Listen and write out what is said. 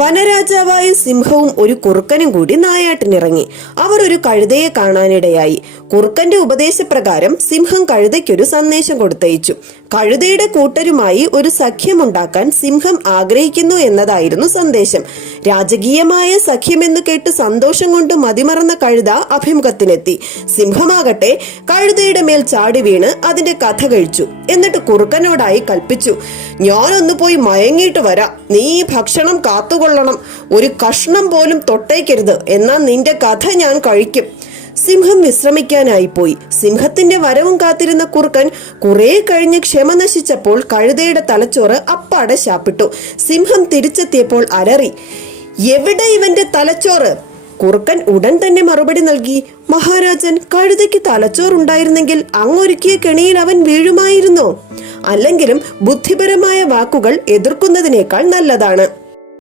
വനരാജാവായ സിംഹവും ഒരു കുറുക്കനും കൂടി നായാട്ടിനിറങ്ങി. അവർ ഒരു കഴുതയെ കാണാനിടയായി. കുറുക്കന്റെ ഉപദേശപ്രകാരം സിംഹം കഴുതയ്ക്കൊരു സന്ദേശം കൊടുത്തയച്ചു. കഴുതയുടെ കൂട്ടരുമായി ഒരു സഖ്യമുണ്ടാക്കാൻ സിംഹം ആഗ്രഹിക്കുന്നു എന്നതായിരുന്നു സന്ദേശം. രാജകീയമായ സഖ്യമെന്ന് കേട്ട് സന്തോഷം കൊണ്ട് മതിമറന്ന കഴുത അഭിമുഖത്തിനെത്തി. സിംഹമാകട്ടെ കഴുതയുടെ മേൽ ചാടി വീണ് അതിന്റെ കഥ കഴിച്ചു. എന്നിട്ട് കുറുക്കനോടായി കൽപ്പിച്ചു, ഞാനൊന്നു പോയി മയങ്ങിയിട്ട് വരാം, നീ ഈ ഭക്ഷണം കാത്തുകൊള്ളണം, ഒരു കഷ്ണം പോലും തൊട്ടേക്കരുത്, എന്നാൽ നിന്റെ കഥ ഞാൻ കഴിക്കും. സിംഹം വിശ്രമിക്കാനായി പോയി. സിംഹത്തിന്റെ വരവും കാത്തിരുന്ന കുറുക്കൻ കുറെ കഴിഞ്ഞ് ക്ഷമ നശിച്ചപ്പോൾ കഴുതയുടെ തലച്ചോറ് അപ്പാടെ ശാപ്പിട്ടു. സിംഹം തിരിച്ചെത്തിയപ്പോൾ അലറി, എവിടെ ഇവന്റെ തലച്ചോറ്? കുറുക്കൻ ഉടൻ തന്നെ മറുപടി നൽകി, മഹാരാജൻ, കഴുതയ്ക്ക് തലച്ചോറുണ്ടായിരുന്നെങ്കിൽ അങ്ങൊരുക്കിയ കെണിയിൽ അവൻ വീഴുമായിരുന്നോ? അല്ലെങ്കിലും ബുദ്ധിപരമായ വാക്കുകൾ എതിർക്കുന്നതിനേക്കാൾ നല്ലതാണ്.